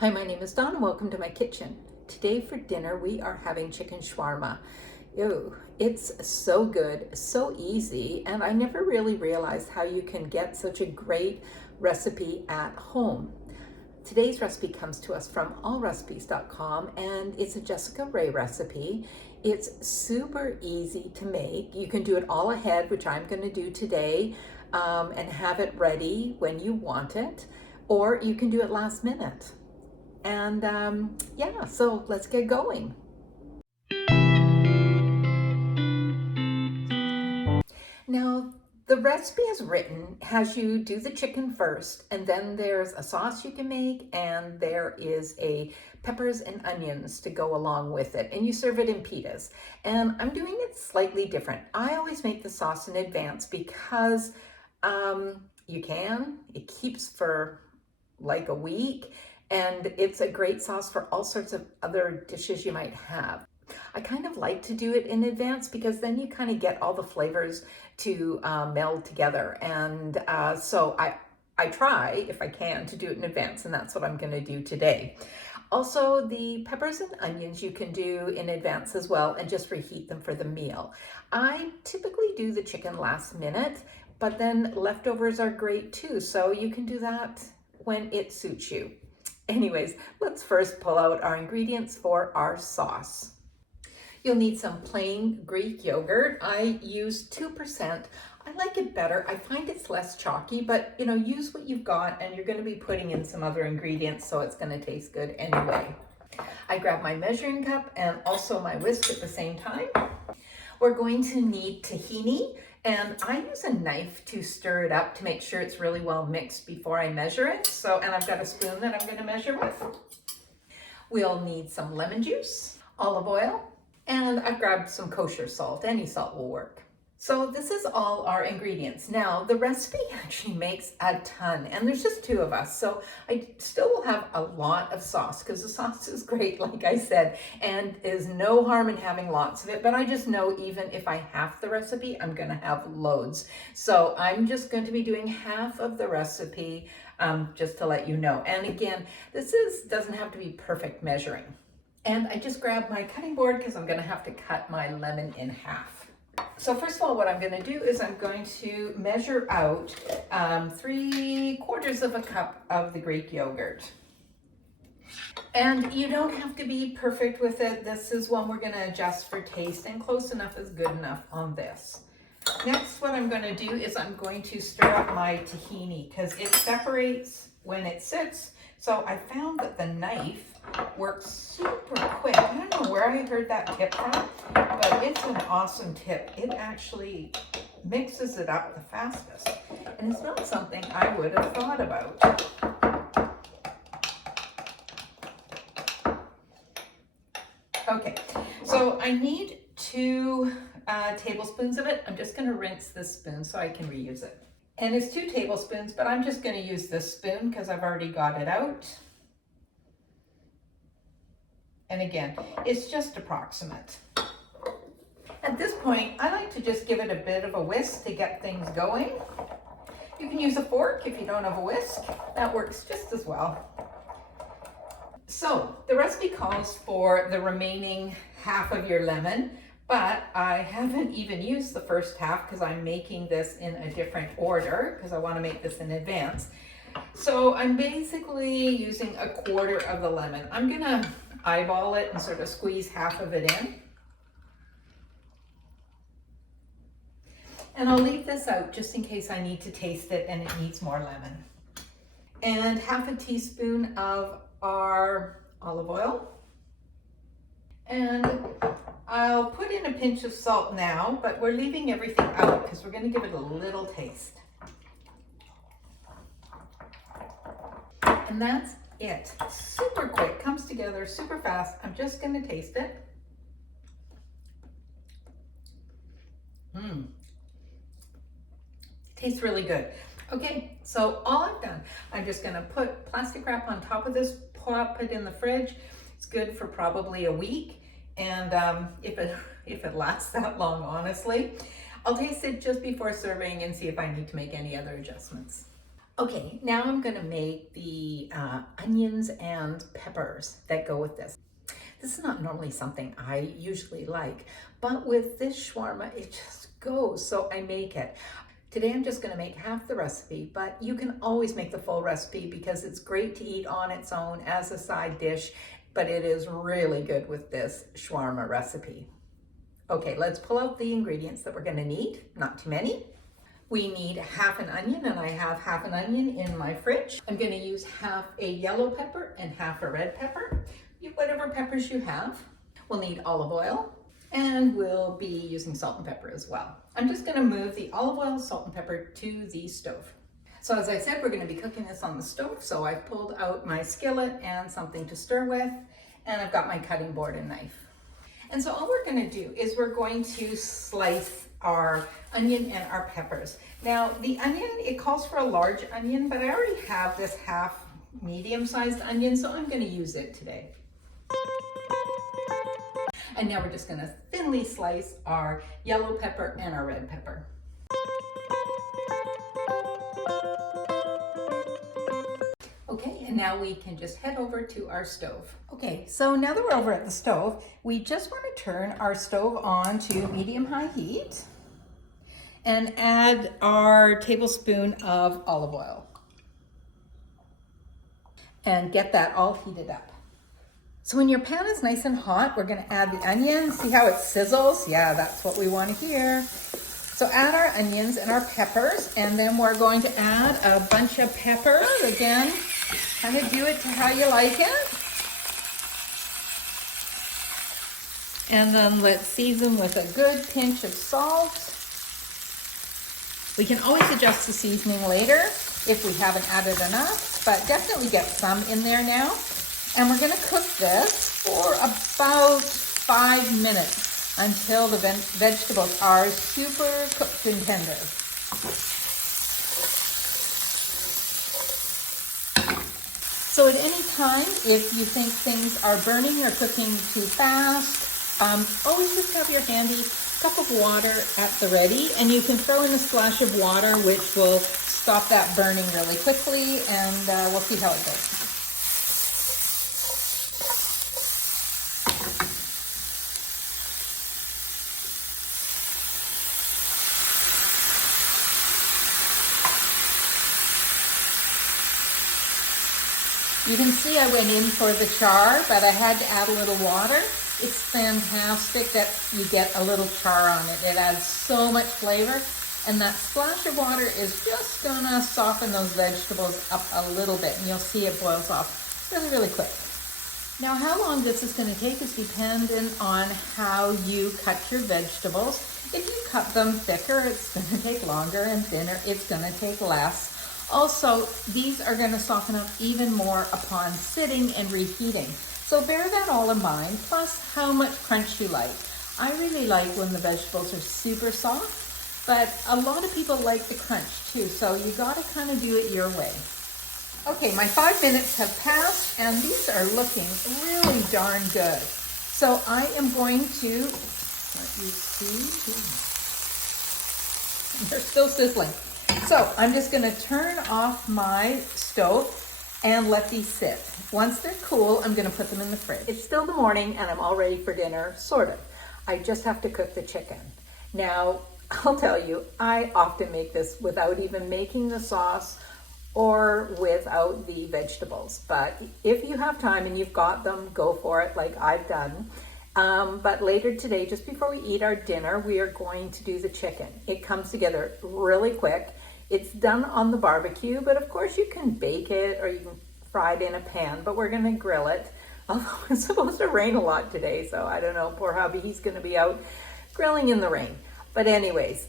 Hi, my name is Dawn and welcome to my kitchen. Today for dinner we are having chicken shawarma. Ew, it's so good, so easy, and I never really realized how you can get such a great recipe at home. Today's recipe comes to us from allrecipes.com and it's a Jessica Ray recipe. It's super easy to make. You can do it all ahead, which I'm going to do today, and have it ready when you want it, or you can do it last minute. And yeah, so let's get going. Now, the recipe as written has you do the chicken first, and then there's a sauce you can make, and there is a peppers and onions to go along with it, and you serve it in pitas. And I'm doing it slightly different. I always make the sauce in advance because it keeps for like a week, and it's a great sauce for all sorts of other dishes you might have. I kind of like to do it in advance because then you kind of get all the flavors to meld together, and so I try, if I can, to do it in advance, and that's what I'm going to do today. Also, the peppers and onions you can do in advance as well and just reheat them for the meal. I typically do the chicken last minute, but then leftovers are great too, so you can do that when it suits you. Anyways, let's first pull out our ingredients for our sauce. You'll need some plain Greek yogurt. I use 2%. I like it better. I find it's less chalky, but use what you've got, and you're going to be putting in some other ingredients, so it's going to taste good anyway. I grab my measuring cup and also my whisk at the same time. We're going to need tahini, and I use a knife to stir it up to make sure it's really well mixed before I measure it. And I've got a spoon that I'm going to measure with. We'll need some lemon juice, olive oil, and I've grabbed some kosher salt. Any salt will work. So this is all our ingredients. Now, the recipe actually makes a ton, and there's just 2 of us, so I still will have a lot of sauce because the sauce is great, like I said, and is no harm in having lots of it, but I just know even if I half the recipe, I'm going to have loads. So I'm just going to be doing half of the recipe, just to let you know. And again, this doesn't have to be perfect measuring. And I just grabbed my cutting board because I'm going to have to cut my lemon in half. So first of all, what I'm going to do is I'm going to measure out 3/4 of a cup of the Greek yogurt. And you don't have to be perfect with it. This is one we're going to adjust for taste, and close enough is good enough on this. Next, what I'm going to do is I'm going to stir up my tahini because it separates when it sits. So I found that the knife works super quick. I don't know where I heard that tip from, but it's an awesome tip. It actually mixes it up the fastest, and it's not something I would have thought about. Okay, so I need 2 tablespoons of it. I'm just going to rinse this spoon so I can reuse it. And it's 2 tablespoons, but I'm just going to use this spoon because I've already got it out. And again, it's just approximate. At this point, I like to just give it a bit of a whisk to get things going. You can use a fork if you don't have a whisk. That works just as well. So the recipe calls for the remaining half of your lemon, but I haven't even used the first half because I'm making this in a different order because I want to make this in advance. So I'm basically using 1/4 of the lemon. I'm going to eyeball it and sort of squeeze half of it in. And I'll leave this out just in case I need to taste it and it needs more lemon. And 1/2 teaspoon of our olive oil. And I'll put in a pinch of salt now, but we're leaving everything out because we're going to give it a little taste. And that's it. Super quick, comes together super fast. I'm just going to taste it. Tastes really good. Okay, so all I've done, I'm just going to put plastic wrap on top of this, pop it in the fridge. It's good for probably a week, and if it lasts that long, honestly. I'll taste it just before serving and see if I need to make any other adjustments. Okay, now I'm gonna make the onions and peppers that go with this. This is not normally something I usually like, but with this shawarma, it just goes, so I make it. Today I'm just gonna make half the recipe, but you can always make the full recipe because it's great to eat on its own as a side dish, but it is really good with this shawarma recipe. Okay, let's pull out the ingredients that we're gonna need, not too many. We need half an onion, and I have half an onion in my fridge. I'm gonna use half a yellow pepper and half a red pepper, whatever peppers you have. We'll need olive oil, and we'll be using salt and pepper as well. I'm just gonna move the olive oil, salt and pepper to the stove. So as I said, we're gonna be cooking this on the stove, so I've pulled out my skillet and something to stir with, and I've got my cutting board and knife. And so all we're gonna do is we're going to slice our onion and our peppers. Now the onion, it calls for a large onion, but I already have this half medium-sized onion, so I'm gonna use it today. And now we're just gonna thinly slice our yellow pepper and our red pepper. Okay, and now we can just head over to our stove. Okay, so now that we're over at the stove, we just want to turn our stove on to medium-high heat and add our tablespoon of olive oil and get that all heated up. So when your pan is nice and hot, we're going to add the onion. See how it sizzles? Yeah, that's what we want to hear. So add our onions and our peppers, and then we're going to add a bunch of pepper. Again, kind of do it to how you like it. And then let's season with a good pinch of salt. We can always adjust the seasoning later if we haven't added enough, but definitely get some in there now. And we're gonna cook this for about 5 minutes until the vegetables are super cooked and tender. So at any time, if you think things are burning or cooking too fast, always just have your handy cup of water at the ready, and you can throw in a splash of water, which will stop that burning really quickly, and we'll see how it goes. You can see I went in for the char, but I had to add a little water. It's fantastic that you get a little char on it. It adds so much flavor, and that splash of water is just gonna soften those vegetables up a little bit, and you'll see it boils off really, really quick. Now, how long this is gonna take is dependent on how you cut your vegetables. If you cut them thicker, it's gonna take longer, and thinner, it's gonna take less. Also, these are going to soften up even more upon sitting and reheating. So bear that all in mind, plus how much crunch you like. I really like when the vegetables are super soft, but a lot of people like the crunch too, so you got to kind of do it your way. Okay, my 5 minutes have passed, and these are looking really darn good. So I am going to, let you see, they're still sizzling. So I'm just gonna turn off my stove and let these sit. Once they're cool, I'm gonna put them in the fridge. It's still the morning and I'm all ready for dinner, sort of. I just have to cook the chicken. Now, I'll tell you, I often make this without even making the sauce or without the vegetables. But if you have time and you've got them, go for it like I've done. But later today, just before we eat our dinner, we are going to do the chicken. It comes together really quick. It's done on the barbecue, but of course you can bake it or you can fry it in a pan, but we're gonna grill it. Although it's supposed to rain a lot today, so I don't know, poor hubby, he's gonna be out grilling in the rain. But anyways,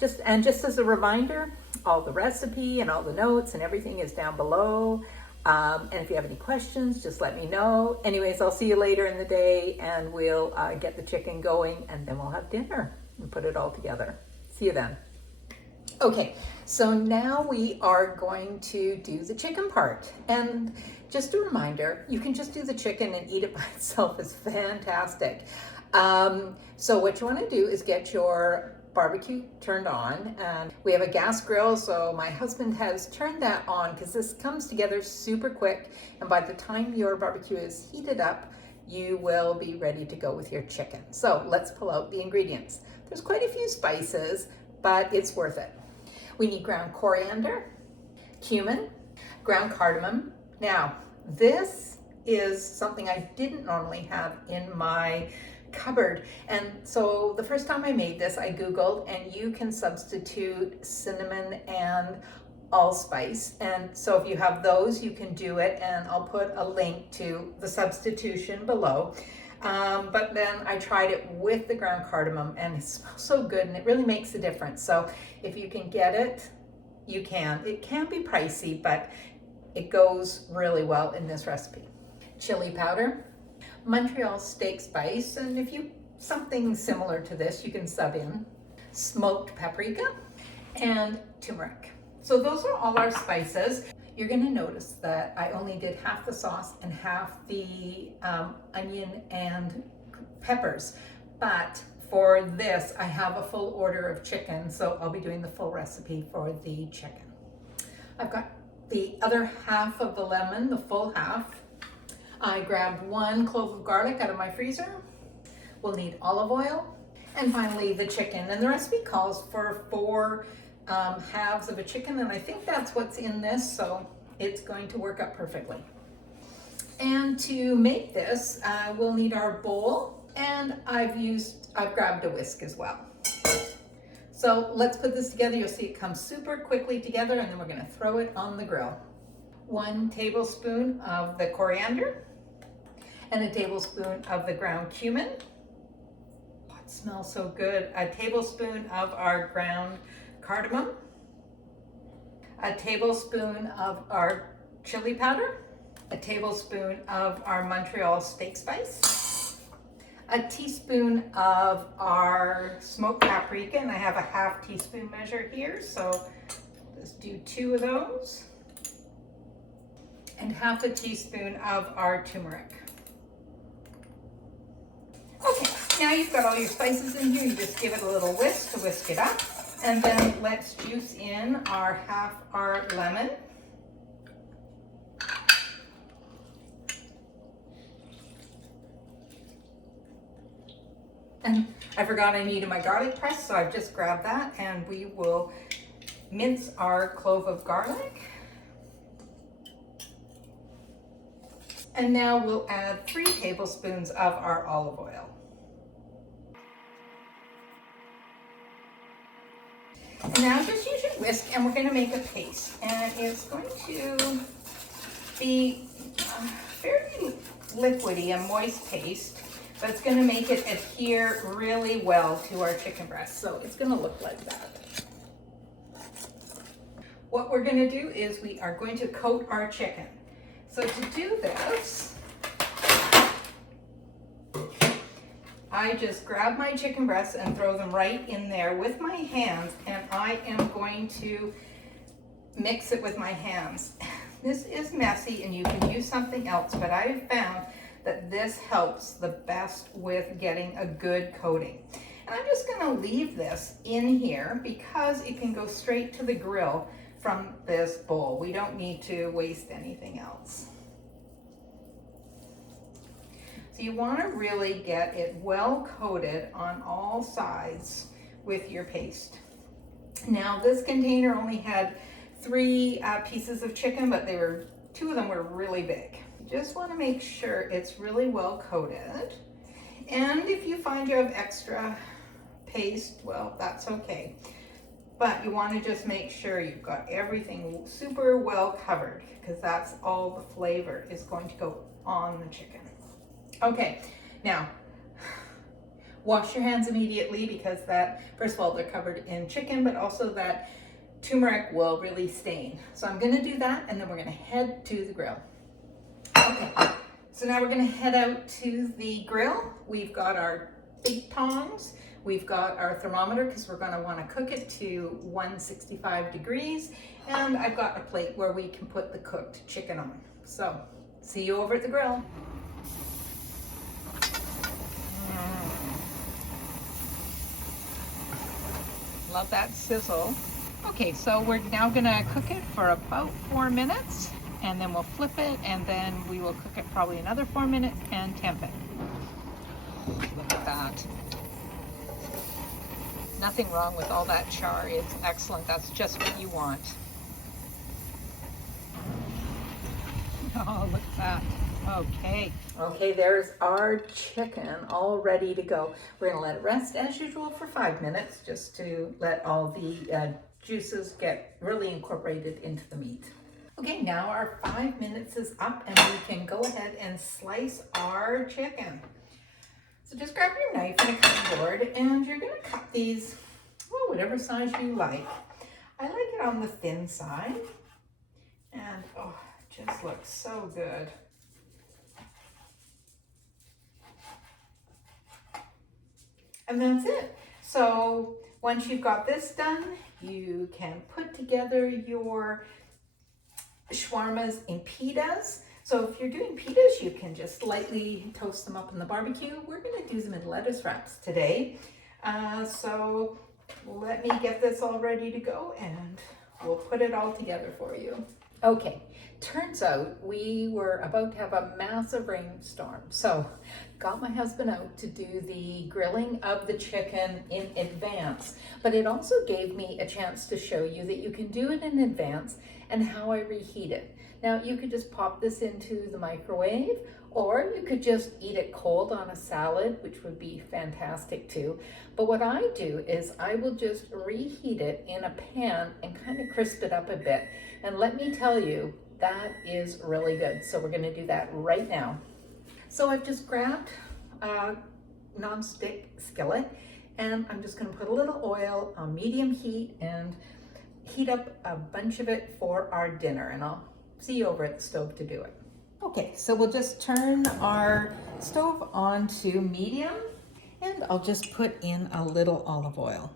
just as a reminder, all the recipe and all the notes and everything is down below. And if you have any questions, just let me know. Anyways, I'll see you later in the day, and we'll get the chicken going, and then we'll have dinner and put it all together. See you then. Okay, so now we are going to do the chicken part. And just a reminder, you can just do the chicken and eat it by itself. It's fantastic. So what you want to do is get your barbecue turned on, and we have a gas grill, so my husband has turned that on because this comes together super quick, and by the time your barbecue is heated up, you will be ready to go with your chicken. So let's pull out the ingredients. There's quite a few spices, but it's worth it. We need ground coriander, cumin, ground cardamom. Now, this is something I didn't normally have in my cupboard, and so the first time I made this, I googled, and you can substitute cinnamon and allspice, and so if you have those, you can do it, and I'll put a link to the substitution below. But then I tried it with the ground cardamom, and it smells so good, and it really makes a difference. So if you can get it, you can. It can be pricey, but it goes really well in this recipe. Chili powder, Montreal steak spice, and if you something similar to this, you can sub in smoked paprika and turmeric. So those are all our spices. You're going to notice that I only did half the sauce and half the onion and peppers, but for this I have a full order of chicken, so I'll be doing the full recipe for the chicken. I've got the other half of the lemon, the full half. I grabbed 1 clove of garlic out of my freezer. We'll need olive oil, and finally the chicken. And the recipe calls for 4 halves of a chicken, and I think that's what's in this, so it's going to work out perfectly. And to make this, we'll need our bowl, and I've grabbed a whisk as well. So let's put this together. You'll see it comes super quickly together, and then we're going to throw it on the grill. 1 tablespoon of the coriander, and a tablespoon of the ground cumin. Oh, it smells so good. A tablespoon of our ground cardamom, a tablespoon of our chili powder, a tablespoon of our Montreal steak spice, a teaspoon of our smoked paprika, and I have a half teaspoon measure here, so just do 2 of those, and half a teaspoon of our turmeric. Okay, now you've got all your spices in here. You just give it a little whisk to whisk it up, and then let's juice in our half our lemon. And I forgot I needed my garlic press, so I've just grabbed that, and we will mince our clove of garlic. And now we'll add 3 tablespoons of our olive oil. And now just use your whisk, and we're going to make a paste. And it's going to be fairly liquidy, a moist paste, but it's going to make it adhere really well to our chicken breast. So it's going to look like that. What we're going to do is we are going to coat our chicken. So to do this, I just grab my chicken breasts and throw them right in there with my hands, and I am going to mix it with my hands. This is messy, and you can use something else, but I've found that this helps the best with getting a good coating. And I'm just going to leave this in here because it can go straight to the grill from this bowl. We don't need to waste anything else. So you want to really get it well coated on all sides with your paste. Now this container only had 3 pieces of chicken, but 2 of them were really big. You just want to make sure it's really well coated. And if you find you have extra paste, well, that's okay. But you want to just make sure you've got everything super well covered, because that's all the flavor is going to go on the chicken. Okay, now wash your hands immediately, because that, first of all, they're covered in chicken, but also that turmeric will really stain. So I'm going to do that, and then we're going to head to the grill. Okay, so now we're going to head out to the grill. We've got our big tongs. We've got our thermometer, because we're going to want to cook it to 165 degrees. And I've got a plate where we can put the cooked chicken on. So see you over at the grill. Love that sizzle. Okay, so we're now gonna cook it for about 4 minutes, and then we'll flip it, and then we will cook it probably another 4 minutes and temp it. Look at that. Nothing wrong with all that char. It's excellent. That's just what you want. Oh, look at that. Okay. Okay, there's our chicken all ready to go. We're gonna let it rest as usual for 5 minutes just to let all the juices get really incorporated into the meat. Okay, now our 5 minutes is up and we can go ahead and slice our chicken. So just grab your knife and a cutting board and you're gonna cut these, well, whatever size you like. I like it on the thin side and oh, it just looks so good. And that's it. So once you've got this done, you can put together your shawarmas in pitas. So if you're doing pitas, you can just lightly toast them up in the barbecue. We're gonna do them in lettuce wraps today. So let me get this all ready to go and we'll put it all together for you. Okay, turns out we were about to have a massive rainstorm. So got my husband out to do the grilling of the chicken in advance, but it also gave me a chance to show you that you can do it in advance and how I reheat it. Now you could just pop this into the microwave, or you could just eat it cold on a salad, which would be fantastic too. But what I do is I will just reheat it in a pan and kind of crisp it up a bit. And let me tell you, that is really good. So we're gonna do that right now. So I've just grabbed a non-stick skillet and I'm just gonna put a little oil on medium heat and heat up a bunch of it for our dinner, and I'll see you over at the stove to do it. Okay, so we'll just turn our stove on to medium and I'll just put in a little olive oil.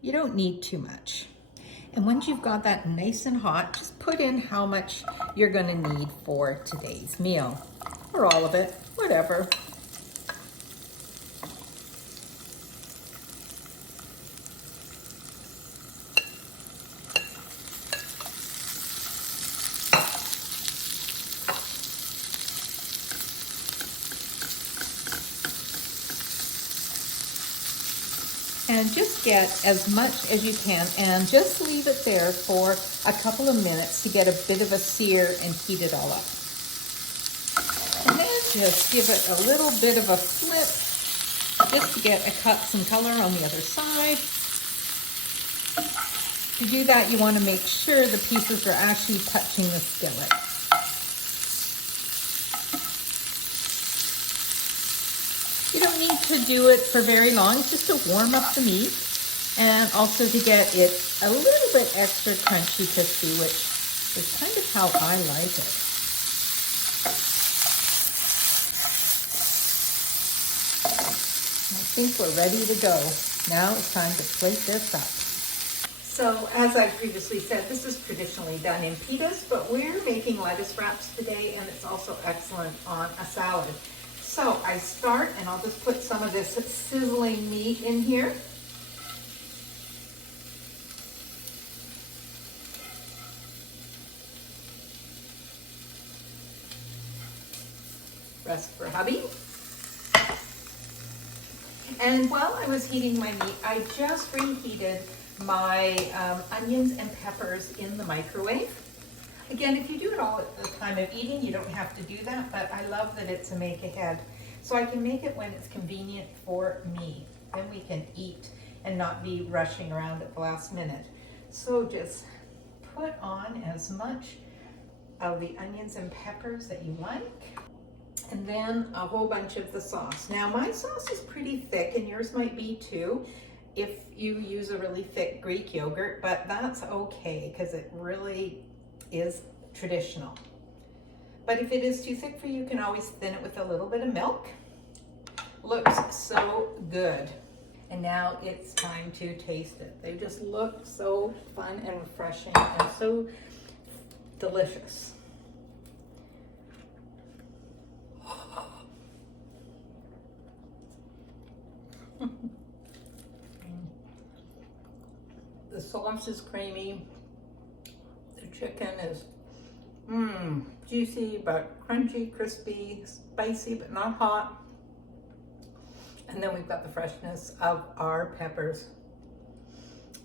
You don't need too much. And once you've got that nice and hot, just put in how much you're gonna need for today's meal, or all of it, whatever. And just get as much as you can and just leave it there for a couple of minutes to get a bit of a sear and heat it all up. And then just give it a little bit of a flip just to get some color on the other side. To do that, you want to make sure the pieces are actually touching the skillet. You don't need to do it for very long, just to warm up the meat and also to get it a little bit extra crunchy crispy, which is kind of how I like it. I think we're ready to go. Now it's time to plate this up. So as I previously said, this is traditionally done in pitas, but we're making lettuce wraps today and it's also excellent on a salad. So I start, and I'll just put some of this sizzling meat in here. Rest for hubby. And while I was heating my meat, I just reheated my onions and peppers in the microwave. Again, if you do it all at the time of eating, you don't have to do that, but I love that it's a make ahead. So I can make it when it's convenient for me. Then we can eat and not be rushing around at the last minute. So just put on as much of the onions and peppers that you like, and then a whole bunch of the sauce. Now my sauce is pretty thick, and yours might be too if you use a really thick Greek yogurt, but that's okay because it really is traditional. But if it is too thick for you, you can always thin it with a little bit of milk. Looks so good. And now it's time to taste it. They just look so fun and refreshing and so delicious. The sauce is creamy. The chicken is juicy but crunchy, crispy, spicy but not hot. And then we've got the freshness of our peppers.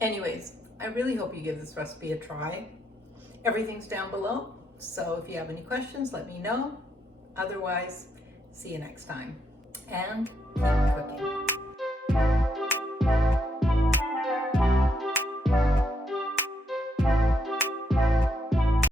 Anyways, I really hope you give this recipe a try. Everything's down below, so if you have any questions, let me know. Otherwise, see you next time. And keep cooking.